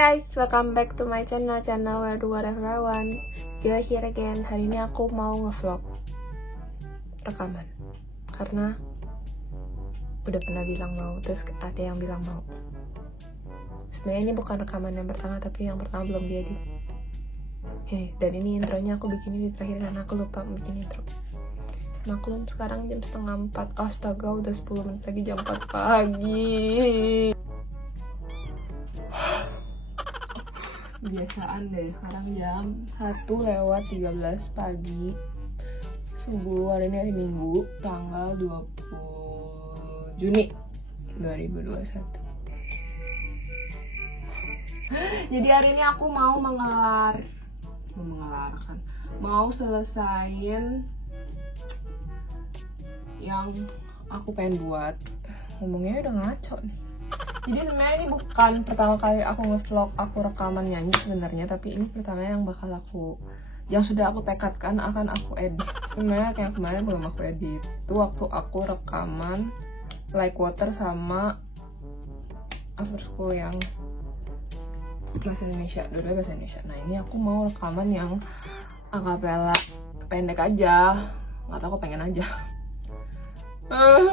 guys, welcome back to my channel where do whatever I want. Still here again. Hari ini aku mau ngevlog rekaman karena udah pernah bilang mau, terus ada yang bilang mau. Sebenarnya ini bukan rekaman yang pertama, tapi yang pertama belum diedit. Dan ini intronya aku bikin di terakhir karena aku lupa bikin intro. Maklum sekarang jam 3:30. Astaga, udah 10 menit lagi jam 4 pagi. Biasaan deh, sekarang jam 1:13 pagi subuh. Hari ini hari Minggu, tanggal 20 Juni 2021. Jadi hari ini aku mau mau selesain yang aku pengen buat. Ngomongnya udah ngaco nih. Jadi sebenarnya ini bukan pertama kali aku ngevlog, aku rekaman nyanyi sebenarnya, tapi ini pertama yang sudah aku tekadkan akan aku edit. Sebenarnya kayak kemarin belum aku edit. Itu waktu aku rekaman Like Water sama After School yang bahasa Indonesia, dua-duanya bahasa Indonesia. Nah ini aku mau rekaman yang acapella pendek aja, nggak tahu aku pengen aja.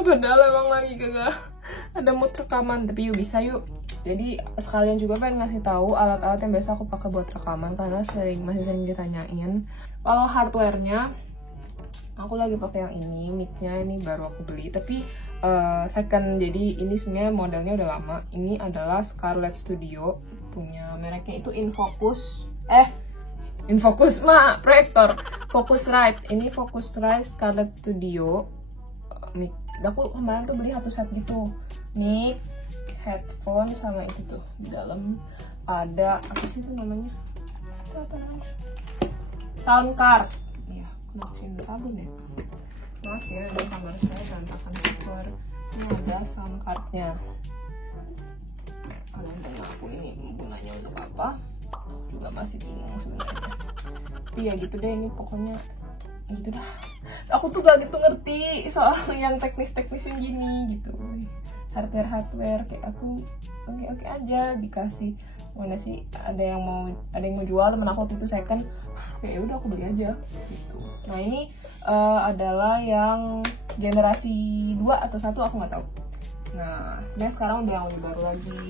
Padahal emang lagi kagak ada mood rekaman, tapi yuk bisa yuk. Jadi sekalian juga pengen ngasih tahu alat-alat yang biasa aku pakai buat rekaman karena masih sering ditanyain. Kalau hardware-nya aku lagi pakai yang ini, mic-nya ini baru aku beli, tapi second. Jadi ini sebenarnya modelnya udah lama. Ini adalah Scarlett Studio, punya mereknya itu Infocus mah proyektor Focusrite. Ini Focusrite Scarlett Studio mic. Aku kemarin tuh beli satu set gitu, mic, headphone, sama itu tuh di dalam ada apa sih itu namanya? Itu apa namanya? Sound card. Iya, kemarin sabun ya. Maaf ya, di kamar saya berantakan super. Ini ada sound cardnya. Kalian tanya aku ini gunanya untuk apa? Aku juga masih bingung sebenarnya. Tapi ya gitu deh, ini pokoknya gitu dah. Aku tuh gak gitu ngerti soal yang teknis-teknisin gini gitu. Hardware kayak aku oke aja dikasih. Mana sih ada yang mau jual, temen aku waktu itu second. Kayak udah aku beli aja gitu. Nah ini adalah yang generasi 2 atau 1 aku nggak tahu. Nah sebenarnya sekarang udah yang lebih baru lagi.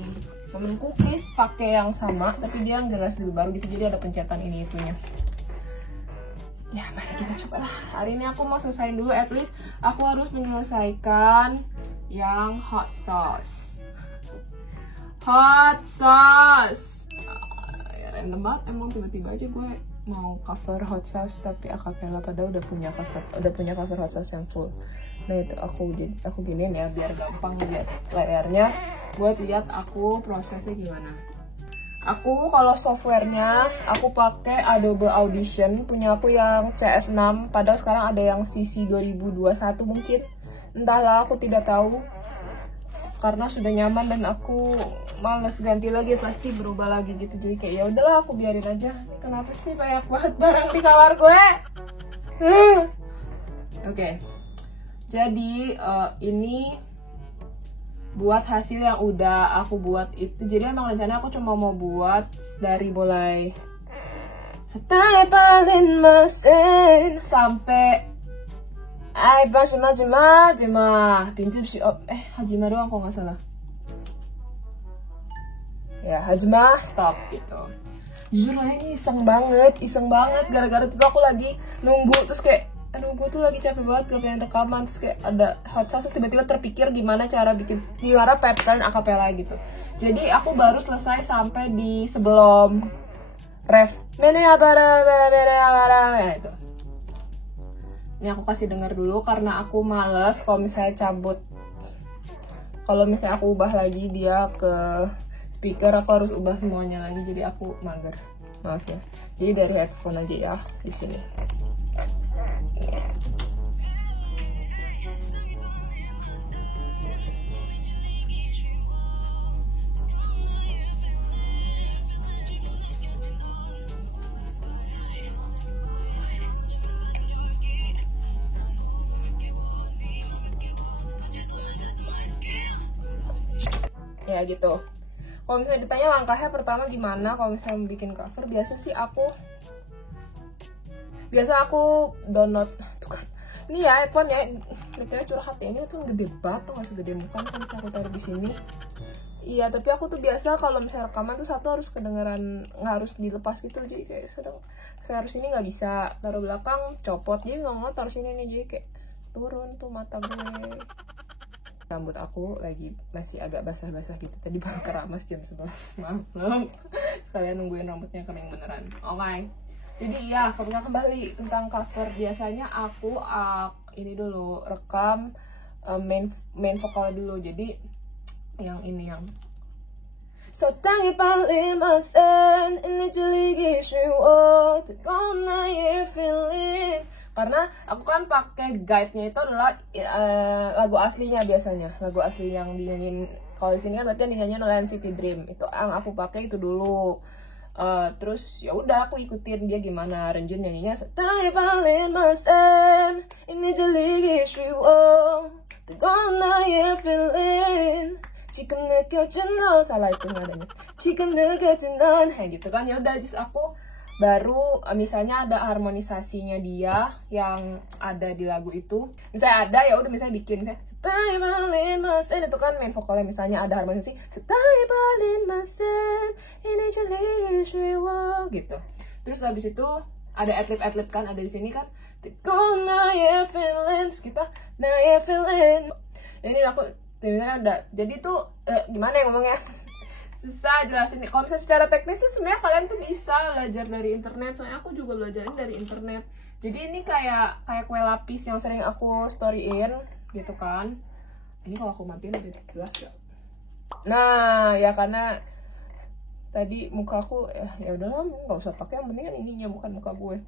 Temen cookies pakai yang sama tapi dia generasi lebih baru gitu, jadi ada pencetan ini itunya. Ya mari kita coba lah. Hari ini aku mau selesaiin dulu, at least aku harus menyelesaikan yang hot sauce. Ya random banget emang, tiba-tiba aja gue mau cover hot sauce tapi acapella, padahal udah punya cover hot sauce yang full. Nah itu aku giniin ya biar gampang lihat layarnya buat lihat aku prosesnya gimana. Aku kalau softwarenya aku pakai Adobe Audition, punya aku yang CS6, padahal sekarang ada yang CC 2021 mungkin. Entahlah, aku tidak tahu. Karena sudah nyaman dan aku males ganti lagi, pasti berubah lagi gitu. Jadi kayak ya udahlah, aku biarin aja. Kenapa sih banyak banget barang di kamar gue? Oke. Jadi ini buat hasil yang udah aku buat itu. Jadi emang rencananya aku cuma mau buat dari mulai paling mesin sampai Hajima Hajima doang kok nggak salah ya, Hajima stop gitu. Jujur ini iseng banget gara-gara itu aku lagi nunggu, terus kayak aduh gue tuh lagi capek banget gak pengen rekaman, terus kayak ada hot sauce, tiba-tiba terpikir gimana cara bikin gimana pattern acapella gitu. Jadi aku baru selesai sampai di sebelum ref itu. Ini aku kasih denger dulu karena aku males kalau misalnya cabut. Kalau misalnya aku ubah lagi dia ke speaker, aku harus ubah semuanya lagi, jadi aku mager. Maaf ya. Jadi dari headphone aja ya di sini. Ya gitu. Kalau misalnya ditanya langkahnya pertama gimana kalau misalnya mau bikin cover, biasa aku download tuh kan. Ini ya headphone ya, kira-kira curhat ya, ini tuh gede banget tuh, nggak segede muka kan bisa aku taruh di sini. Iya, tapi aku tuh biasa kalau misalnya rekaman tuh satu harus kedengeran, nggak harus dilepas gitu, jadi kayak saya harus ini nggak bisa taruh belakang, copot, jadi nggak mau taruh sini nih, jadi kayak turun tuh mata gue. Rambut aku lagi masih agak basah-basah gitu, tadi baru keramas jam 11 malam. Sekalian nungguin rambutnya kering beneran. Oke. Jadi ya, pernah kembali tentang cover. Biasanya aku ini dulu rekam main vokal dulu. Jadi yang ini yang 사탕이 빨리 마신 ini 질리기 쉬워 뜨거운 나의 feeling. Karena aku kan pakai guide-nya itu adalah lagu aslinya, biasanya lagu asli yang dinyanyiin. Kalau di sini kan berarti yang dinyanyiin oleh NCT Dream, itu yang aku pakai itu dulu. Terus ya udah aku ikutin dia gimana Renjun nyanyinya. 사탕이 빨리 마신 ini 질리기 쉬워 뜨거운 나의 feeling 지금 느껴진 너, salah itu nadanya. 지금 느껴진 넌, kayak gitu kan. Ya udah, just aku baru misalnya ada harmonisasinya dia yang ada di lagu itu. Misalnya ada, ya udah misalnya bikin kayak Setai balin masen, itu kan main vokalnya misalnya ada harmonisasi Setai balin masen, ini jeli 쉬워 gitu. Terus habis itu ada adlib kan, ada di sini kan. Tekon nae feeling, terus kita nae feeling. Ini aku misalnya ada, jadi tuh gimana ya ngomongnya, susah jelasin. Kalau misalnya secara teknis tuh sebenarnya kalian tuh bisa belajar dari internet, soalnya aku juga belajarin dari internet. Jadi ini kayak kue lapis yang sering aku storyin gitu kan. Ini kalau aku matiin udah jelas ya. Nah ya karena tadi muka aku ya udahlah nggak usah pakai, yang penting kan ininya bukan muka gue.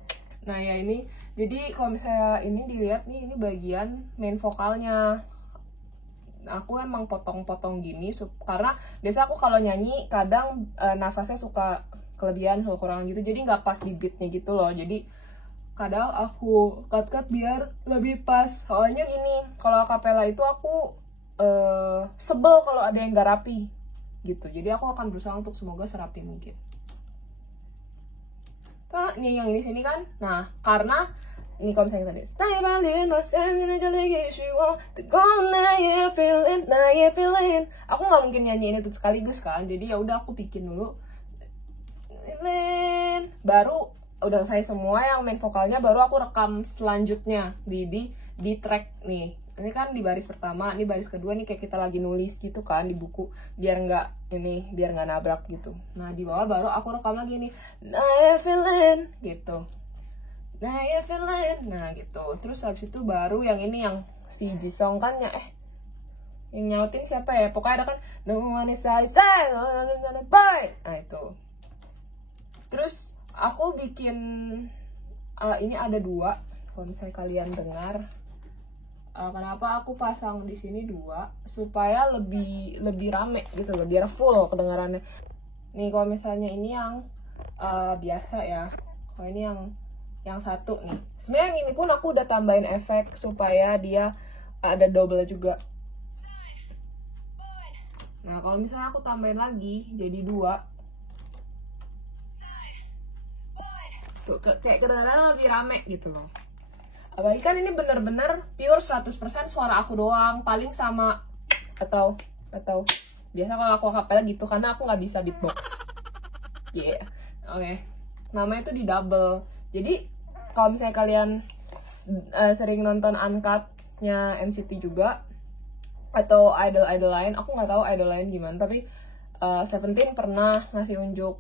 Nah ya ini, jadi kalau misalnya ini dilihat nih, ini bagian main vokalnya. Aku emang potong-potong gini karena biasa aku kalau nyanyi kadang nafasnya suka kelebihan atau kurang gitu, jadi nggak pas di beatnya gitu loh. Jadi kadang aku cut biar lebih pas. Soalnya gini, kalau acapella itu aku sebel kalau ada yang nggak rapi gitu. Jadi aku akan berusaha untuk semoga serapi mungkin. Nah, ini yang ini sini kan. Nah, karena ini kalau misalnya tadi Stay balin masen ini jeli 쉬워 뜨거운 나의 feeling, aku nggak mungkin nyanyiin itu sekaligus kan. Jadi ya udah aku bikin dulu baru udah selesai semua yang main vokalnya, baru aku rekam selanjutnya di track nih. Ini kan di baris pertama, ini baris kedua nih kayak kita lagi nulis gitu kan di buku, biar nggak nabrak gitu. Nah di bawah baru aku rekam lagi nih nae feeling gitu. Nah ya feeling, nah gitu. Terus habis itu baru yang ini yang si Jisung kan ya yang nyautin siapa ya? Pokoknya ada kan no one is I say, nah itu. Terus aku bikin ini ada 2. Kalau misalnya kalian dengar, kenapa aku pasang di sini 2 supaya lebih rame gitu loh, biar full kedengarannya. Nih kalau misalnya ini yang biasa ya, kalau ini yang satu nih. Sebenarnya yang ini pun aku udah tambahin efek supaya dia ada double juga. Nah kalau misalnya aku tambahin lagi jadi 2, tuh kayak kedengaran lebih rame gitu loh. Apalagi kan ini bener-bener pure 100% suara aku doang, paling sama atau biasa kalau aku acapella gitu, karena aku nggak bisa beatbox. Oke. Namanya itu di double. Jadi kalau misalnya kalian sering nonton Uncut-nya NCT juga atau idol lain, aku nggak tahu idol lain gimana, tapi Seventeen pernah ngasih unjuk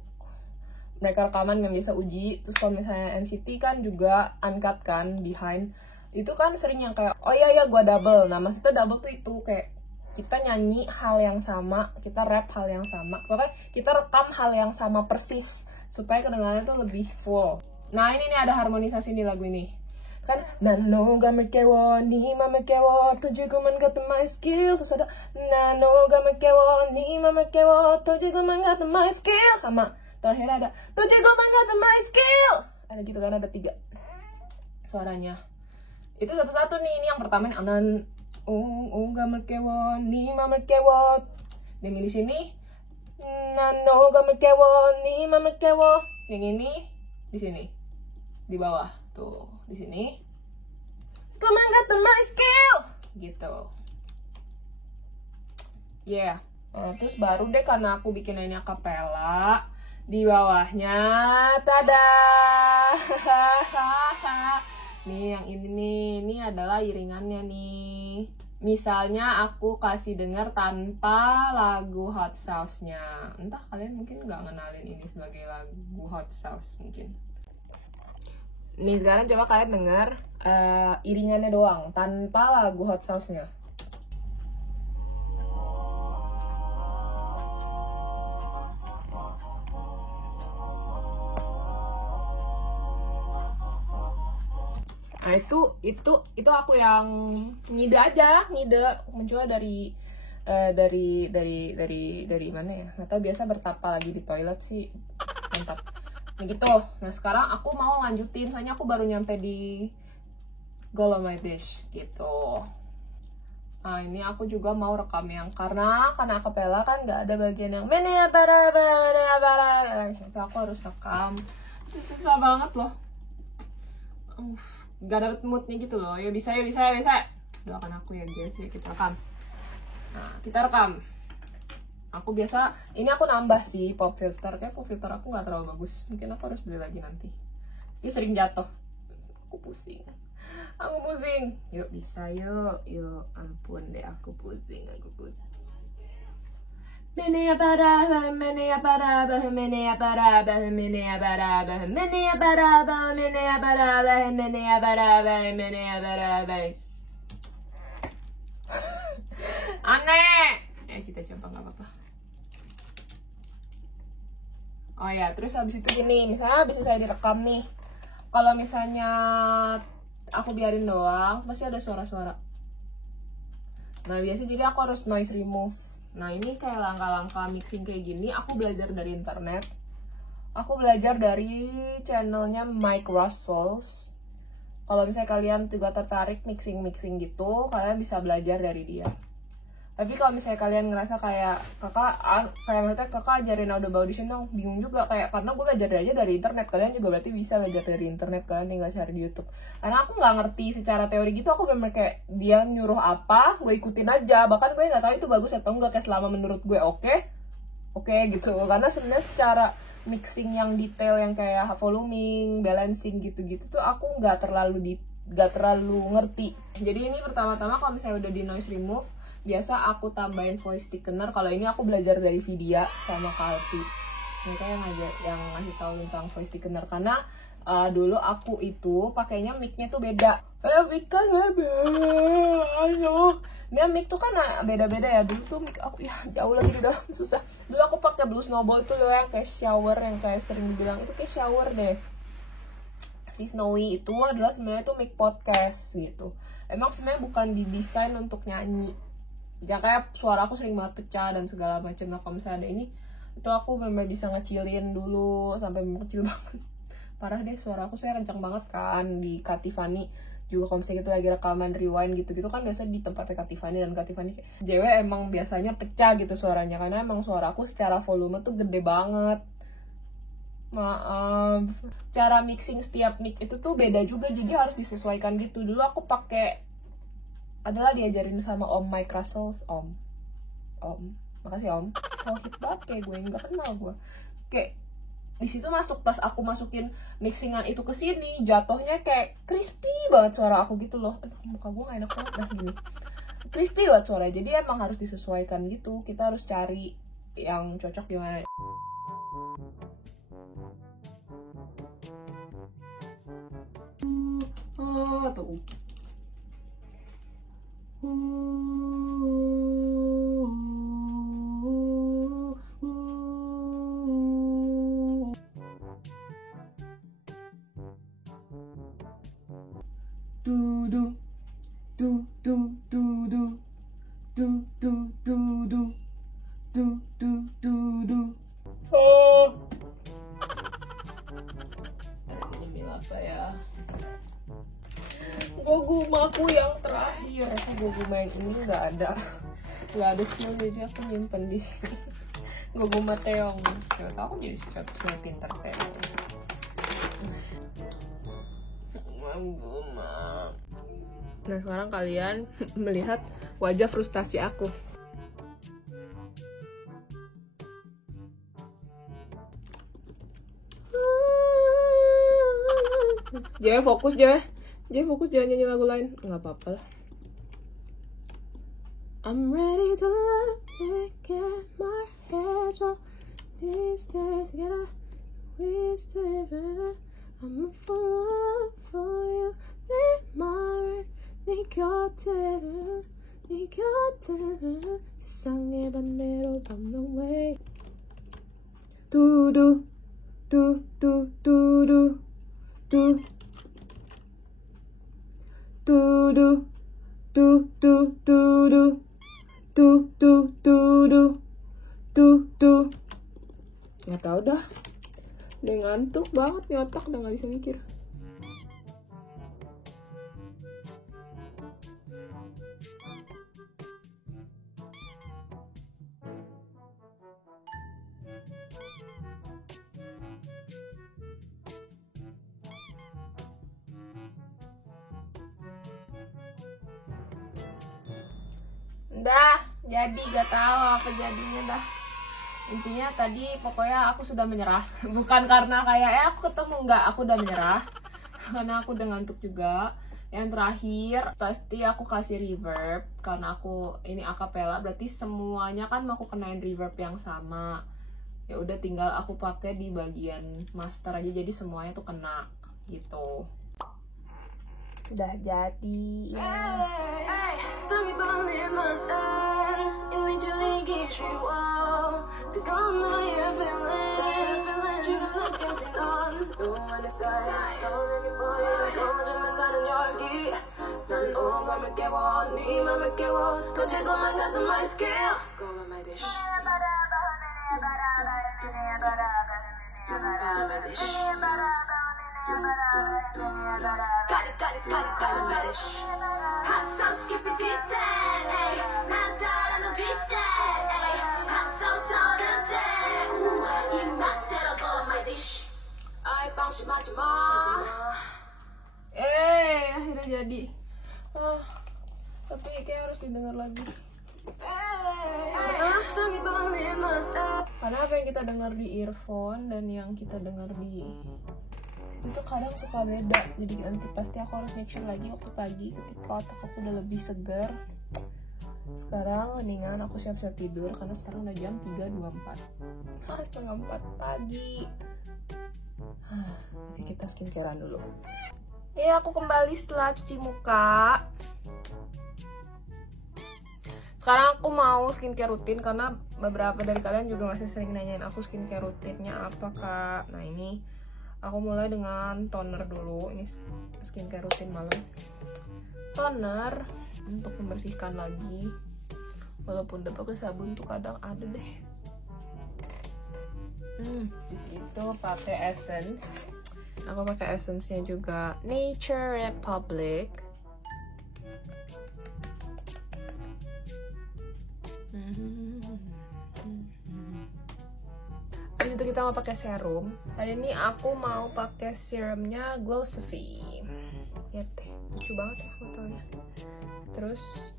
mereka rekaman yang biasa uji. Terus kalau misalnya NCT kan juga Uncut kan, behind itu kan sering yang kayak oh iya gua double. Nah maksudnya double tuh itu kayak kita nyanyi hal yang sama, kita rap hal yang sama, pokoknya kita rekam hal yang sama persis supaya kedengarannya tuh lebih full. Nah ini nih ada harmonisasi di lagu ini kan, 나노가 깨워 네 맘을 깨워 또 지금은 같은 my skill. Terus ada 나노가 깨워 네 맘을 깨워 또 지금은 같은 my skill. Sama terakhir ada 또 지금은 같은 my skill. Ada gitu kan, ada 3 suaranya. Itu satu-satu nih. Ini yang pertama nih 나노가 깨워 네 맘을 깨워. Dan di sini Nano gamekewo ni mamekewo. Yang ini di sini. Di bawah tuh, di sini. Come on, got my skill. Gitu. Yeah. Terus baru deh karena aku bikin ini acapella, di bawahnya tada. Nih yang ini nih, ini adalah iringannya nih. Misalnya aku kasih denger tanpa lagu Hot Sauce-nya. Entah kalian mungkin nggak ngenalin ini sebagai lagu Hot Sauce mungkin. Nih sekarang coba kalian denger iringannya doang tanpa lagu Hot Sauce-nya. Nah itu aku yang ngide aja, muncul dari mana ya? Nggak tahu, biasa bertapa lagi di toilet sih, mantap. Nah gitu. Nah sekarang aku mau lanjutin, soalnya aku baru nyampe di goal of my dish gitu. Nah ini aku juga mau rekam yang karena acapella kan nggak ada bagian yang menea para. Itu aku harus rekam. Itu susah banget loh. Gak dapet moodnya gitu loh. Ya bisa. Doakan aku ya guys, ya kita rekam. Nah kita rekam. Aku biasa, ini aku nambah sih pop filter. Kayak pop filter aku gak terlalu bagus. Mungkin aku harus beli lagi nanti. Dia sering jatuh. Aku pusing. Yuk bisa yuk. Ampun deh, aku pusing. Menea para. Aneh. Kita coba, nggak apa-apa. Oh ya, terus habis itu gini, misalnya habis saya direkam nih. Kalau misalnya aku biarin doang, pasti ada suara-suara. Nah biasanya jadi aku harus noise remove. Nah ini kayak langkah-langkah mixing kayak gini aku belajar dari internet. Aku belajar dari channelnya Mike Russells. Kalau misalnya kalian juga tertarik mixing gitu, kalian bisa belajar dari dia. Tapi kalau misalnya kalian ngerasa kayak kakak ajarin Audible Audition dong, bingung juga kayak, karena gue belajar aja dari internet. Kalian juga berarti bisa belajar dari internet, kalian tinggal cari di YouTube. Karena aku nggak ngerti secara teori gitu, aku bener kayak dia nyuruh apa, gue ikutin aja. Bahkan gue nggak tahu itu bagus atau enggak, kayak selama menurut gue oke gitu. Karena sebenarnya secara mixing yang detail yang kayak voluming, balancing gitu-gitu tuh aku nggak terlalu ngerti. Jadi ini pertama-tama kalau misalnya udah di noise remove, biasa aku tambahin voice thickener. Kalau ini aku belajar dari Vidya sama Kalpi, mereka yang ngasih tahu tentang voice thickener. Karena dulu aku itu pakainya mic-nya tuh beda. Dia mic tuh kan beda-beda ya. Dulu tuh mic aku ya jauh lagi, udah susah. Dulu aku pakai Blue Snowball itu loh, yang kayak shower, yang kayak sering dibilang itu kayak shower deh. Si Snowy itu adalah sebenarnya tuh mic podcast gitu. Emang sebenarnya bukan didesain untuk nyanyi. Ya kayak suara aku sering banget pecah dan segala macam. Nah kalau misalnya ada ini, itu aku benar-benar bisa ngecilin dulu sampai kecil banget. Parah deh, suara aku saya kencang banget kan di Kak Tiffany. Juga kalau misalnya kita lagi rekaman rewind gitu kan biasa di tempatnya Kak Tiffany, dan Kak Tiffany JW emang biasanya pecah gitu suaranya, karena emang suara aku secara volume tuh gede banget. Maaf, cara mixing setiap mic itu tuh beda juga, jadi harus disesuaikan gitu. Dulu aku pakai adalah diajarin sama Om Mike Russells. Om, makasih Om. So hit banget kayak gue, nggak kenal gue. Kayak di situ pas aku masukin mixingan itu ke sini, jatuhnya kayak crispy banget suara aku gitu loh. Aduh, muka gue nggak enak banget dah gini. Crispy banget suaranya, jadi emang harus disesuaikan gitu. Kita harus cari yang cocok gimana. Atau apa ya? Gogumaku yang terakhir, aku Goguma yang ini nggak ada seal, jadi aku nyimpen di sini. Gogo Mateong. Coba tau aku jadi sesuatu yang pintar Teong. Nah sekarang kalian melihat wajah frustasi aku. Jangan fokus, jangan fokus, jangan nyanyi lagu lain. Nggak apa-apa lah. I'm ready to love you, get my head on. We stay together, we stay together. I'm a fool for you. 내 말을 네 곁에는 네 곁에는 세상의 반대로 밟는 way. 두두 두두두두 두 두두 두두두두 두두두두 두두. Nggak tahu dah, udah ngantuk banget nih otak, udah nggak bisa mikir. Dah, jadi gak tahu apa jadinya dah. Intinya tadi pokoknya aku sudah menyerah. Bukan karena kayak aku ketemu, enggak, aku udah menyerah. Karena aku udah ngantuk juga. Yang terakhir pasti aku kasih reverb karena aku ini acapella, berarti semuanya kan mau aku kenain reverb yang sama. Ya udah tinggal aku pakai di bagian master aja, jadi semuanya tuh kena gitu. Udah jadi ya. Hot sauce, skip it deep down, ayy. Not that I'm twisted, ayy. Hot sauce all the day. Ooh, 입맛대로 go my dish. Ay, 방심하지 마. Akhirnya jadi. Tapi kayak harus didengar lagi. Karena apa yang kita dengar di earphone dan yang kita dengar di itu kadang suka beda, jadi nanti pasti aku harus make sure lagi waktu pagi ketika otak aku udah lebih segar. Sekarang mendingan aku siap-siap tidur karena sekarang udah jam 3.24, setengah 4 pagi. Oke, kita skincarean dulu. Aku kembali setelah cuci muka. Sekarang aku mau skincare rutin karena beberapa dari kalian juga masih sering nanyain aku skincare rutinnya apa kak. Nah ini aku mulai dengan toner dulu. Ini skincare rutin malam. Toner untuk membersihkan lagi. Walaupun udah pakai sabun tuh kadang ada deh. Habis itu pakai essence. Aku pakai essence-nya juga Nature Republic. Habis itu kita mau pakai serum. Hari ini aku mau pakai serumnya Glossify. Lihat deh, lucu banget ya fotonya. Terus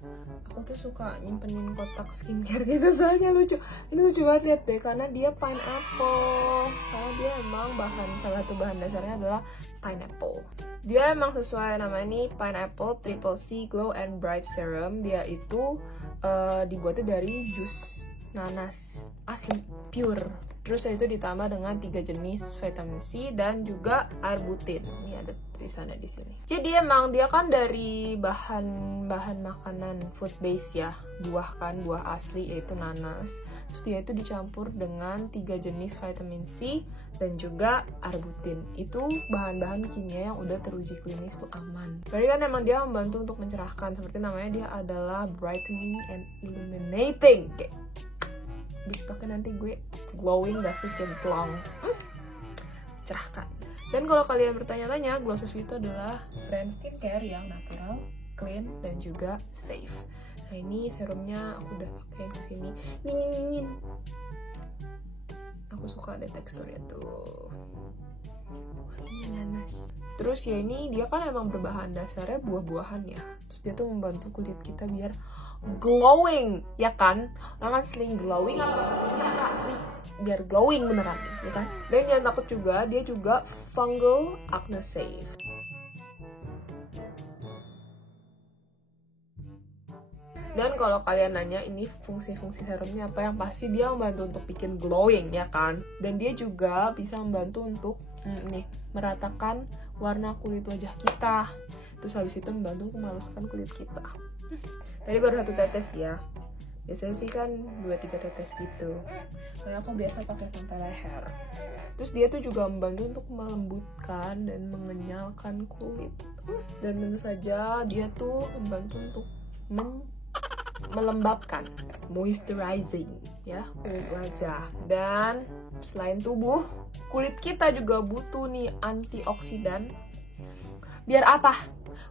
aku tuh suka nyimpenin kotak skincare gitu soalnya lucu. Ini lucu banget, lihat deh, karena dia pineapple. Karena dia emang salah satu bahan dasarnya adalah pineapple. Dia emang sesuai nama ini, Pineapple Triple C Glow and Bright Serum. Dia itu dibuatnya dari jus nanas asli pure. Terus itu ditambah dengan 3 jenis vitamin C dan juga air butin. Ini ada tulisannya di sini. Jadi emang dia kan dari bahan makanan food base ya, buah asli yaitu nanas. Terus dia itu dicampur dengan 3 jenis vitamin C dan juga air butin. Itu bahan-bahan kimia yang udah teruji klinis tuh aman. Berarti kan emang dia membantu untuk mencerahkan, seperti namanya dia adalah brightening and illuminating. Kayak bisa pakai nanti gue glowing gak sih, kayak glowing, cerahkan. Dan kalau kalian bertanya-tanya, Glossify itu adalah brand skincare yang natural, clean, dan juga safe. Nah ini serumnya aku udah pakai di sini. Aku suka ada teksturnya tuh. Nanas. Terus ya ini dia kan emang berbahan dasarnya buah-buahan ya. Terus dia tuh membantu kulit kita biar glowing, ya kan? Orang kan sering glowing apa? Biar glowing beneran, ya kan? Dan jangan takut juga, dia juga fungal acne safe. Dan kalau kalian nanya ini fungsi-fungsi serumnya apa, yang pasti dia membantu untuk bikin glowing, ya kan? Dan dia juga bisa membantu untuk meratakan warna kulit wajah kita. Terus habis itu membantu menghaluskan kulit kita. Tadi baru 1 tetes ya. Biasanya sih kan 2-3 tetes gitu. Karena aku biasa pakai sampai leher. Terus dia tuh juga membantu untuk melembutkan dan mengenyalkan kulit. Dan tentu saja dia tuh membantu untuk melembabkan, moisturizing ya kulit wajah. Dan selain tubuh, kulit kita juga butuh nih antioksidan. Biar apa?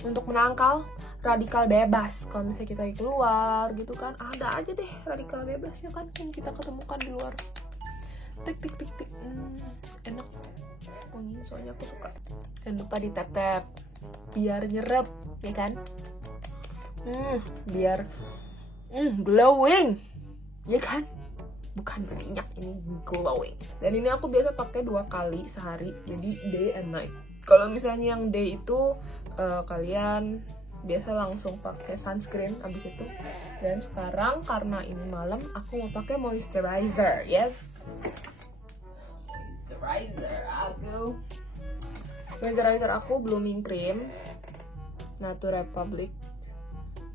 Untuk menangkal radikal bebas. Kalau misalnya kita keluar gitu kan, ada aja deh radikal bebas ya kan, yang kita ketemukan di luar. Tik tik tik tik. Enak wangi, soalnya aku suka. Jangan lupa di tap-tap biar nyerep, ya kan? Biar glowing, ya kan? Bukan berminyak, ini glowing. Dan ini aku biasa pakai 2 kali sehari, jadi day and night. Kalau misalnya yang day itu kalian biasa langsung pakai sunscreen abis itu. Dan sekarang karena ini malam, aku mau pakai moisturizer. Yes, moisturizer aku blooming cream Nature Republic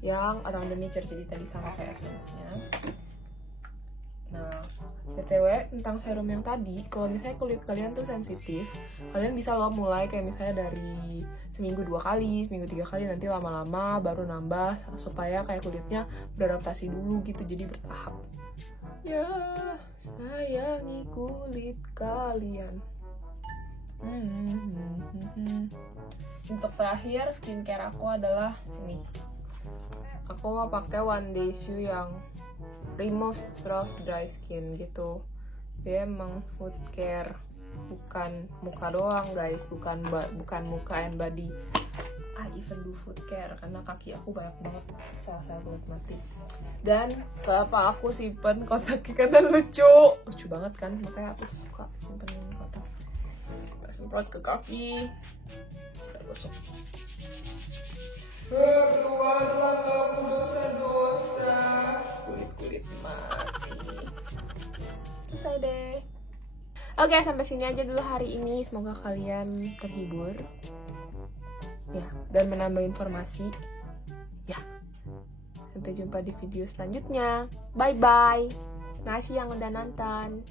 yang around the nature, jadi tadi sama kayak essence-nya. Nah, BTW tentang serum yang tadi, kalau misalnya kulit kalian tuh sensitif, kalian bisa loh mulai kayak misalnya dari seminggu 2 kali, seminggu 3 kali, nanti lama-lama baru nambah supaya kayak kulitnya beradaptasi dulu gitu, jadi bertahap. Ya, sayangi kulit kalian. Untuk terakhir skincare aku adalah ini. Aku mau pakai One Day Shoe yang removes rough dry skin gitu. Dia emang food care, bukan muka doang guys, bukan muka and body. I even do food care karena kaki aku banyak banget sel-sel kulit mati. Dan kenapa aku simpen kotak karena lucu banget kan, makanya aku suka simpenin kotak. Kita semprot ke kaki, kita gosok. Keluarlah kamu dosa-dosa, kulit mati. Selesai deh. Oke, sampai sini aja dulu hari ini. Semoga kalian terhibur ya, dan menambah informasi ya. Sampai jumpa di video selanjutnya. Bye bye. Makasih yang udah nonton.